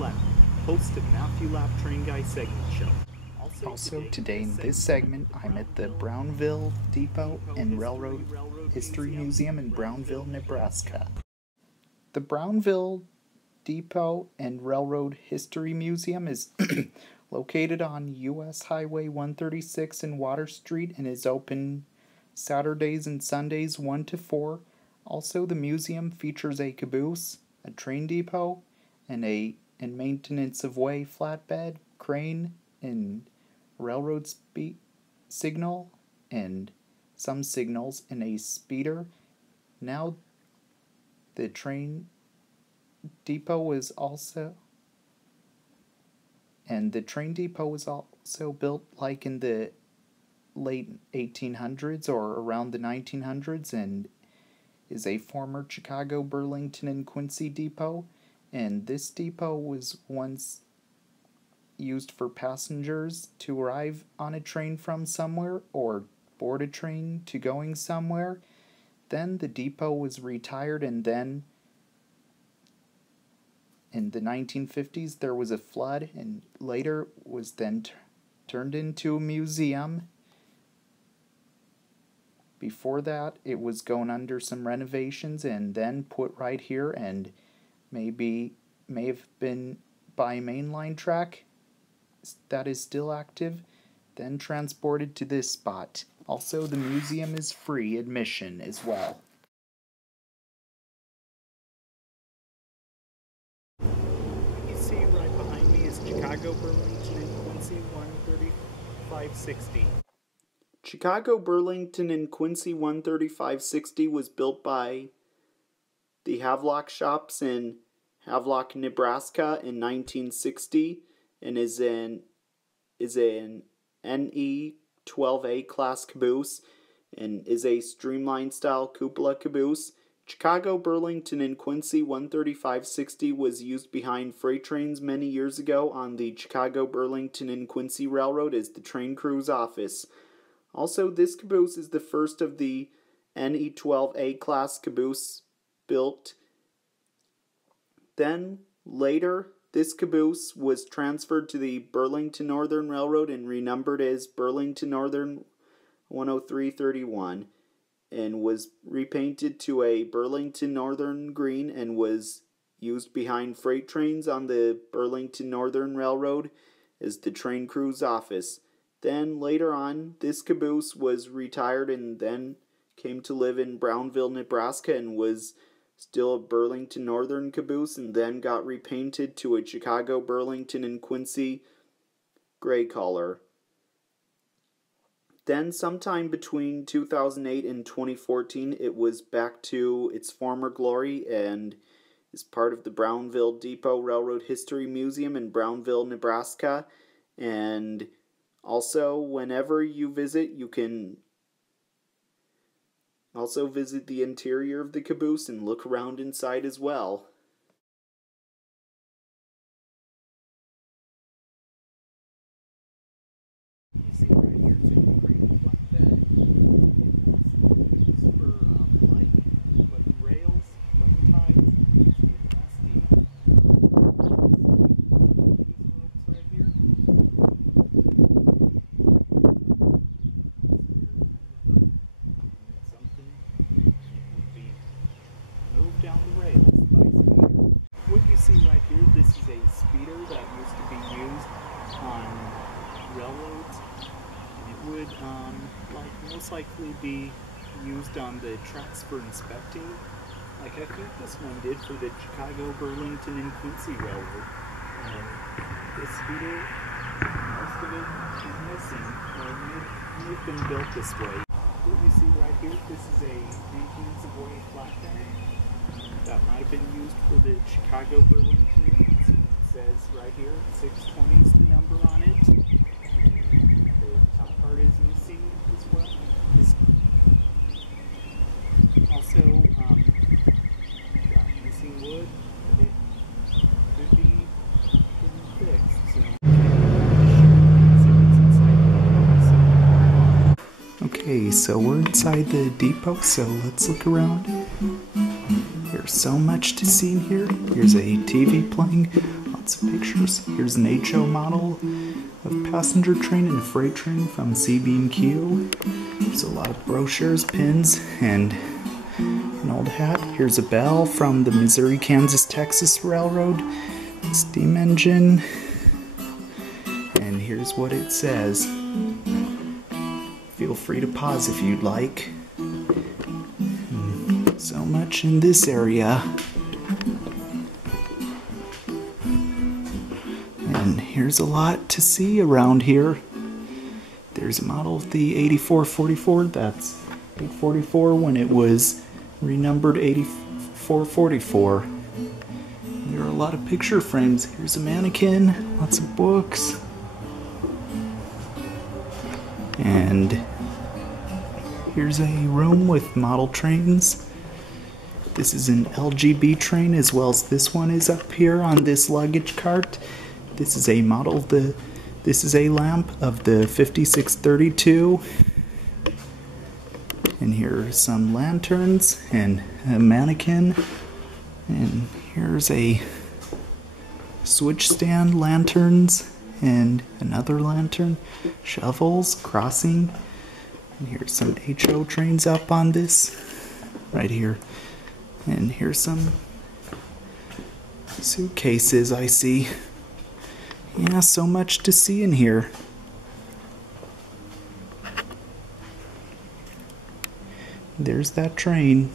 Lemon, host of Matthew Lap Train Guy segment show. Also, today in this segment, I'm at the Brownville Depot and Railroad History Museum in Brownville, Nebraska. The Brownville Depot and Railroad History Museum is located on U.S. Highway 136 in Water Street and is open Saturdays and Sundays 1 to 4. Also, the museum features a caboose, a train depot, and maintenance of way flatbed, crane, and railroad signal, and some signals, and a speeder. Now, the train depot was also built like in the late 1800s or around the 1900s, and is a former Chicago, Burlington, and Quincy depot. And this depot was once used for passengers to arrive on a train from somewhere or board a train to going somewhere. Then the depot was retired, and then in the 1950s there was a flood, and later was then turned into a museum. Before that, it was going under some renovations and then put right here, and may have been by a mainline track that is still active, then transported to this spot. Also, the museum is free admission as well. You see right behind me is Chicago, Burlington, and Quincy 13560. Chicago, Burlington, and Quincy 13560 was built by the Havelock Shops in Havelock, Nebraska in 1960, and is an NE-12A class caboose and is a streamlined style cupola caboose. Chicago, Burlington, and Quincy 13560 was used behind freight trains many years ago on the Chicago, Burlington, and Quincy Railroad as the train crew's office. Also, this caboose is the first of the NE-12A class caboose built. Then, later, this caboose was transferred to the Burlington Northern Railroad and renumbered as Burlington Northern 10331, and was repainted to a Burlington Northern green and was used behind freight trains on the Burlington Northern Railroad as the train crew's office. Then, later on, this caboose was retired and then came to live in Brownville, Nebraska, and was still a Burlington Northern caboose, and then got repainted to a Chicago, Burlington, and Quincy gray color. Then, sometime between 2008 and 2014, it was back to its former glory and is part of the Brownville Depot Railroad History Museum in Brownville, Nebraska. And also, whenever you visit, you can also visit the interior of the caboose and look around inside as well. Likely be used on the tracks for inspecting, like I think this one did for the Chicago, Burlington, and Quincy Railroad. This speeder is missing. It would have been built this way. What you see right here, this is a 1840 flat train that might have been used for the Chicago, Burlington. It says right here, 620 is the number on it. Okay, so we're inside the depot, so let's look around. Here's There's so much to see in here. Here's a TV playing, lots of pictures. Here's an HO model of passenger train and freight train from CB&Q. There's a lot of brochures, pins, and an old hat. Here's a bell from the Missouri, Kansas, Texas Railroad. Steam engine. And here's what it says. Feel free to pause if you'd like. So much in this area. And here's a lot to see around here. There's a model of the 8444. That's 844 when it was renumbered 8444. There are a lot of picture frames. Here's a mannequin, lots of books. And here's a room with model trains. This is an LGB train as well as this one is up here on this luggage cart. This is a model of this is a lamp of the 5632. And here are some lanterns and a mannequin. And here's a switch stand, lanterns, and another lantern, shovels, crossing. And here's some HO trains up on this, right here. And here's some suitcases I see. Yeah, so much to see in here. There's that train.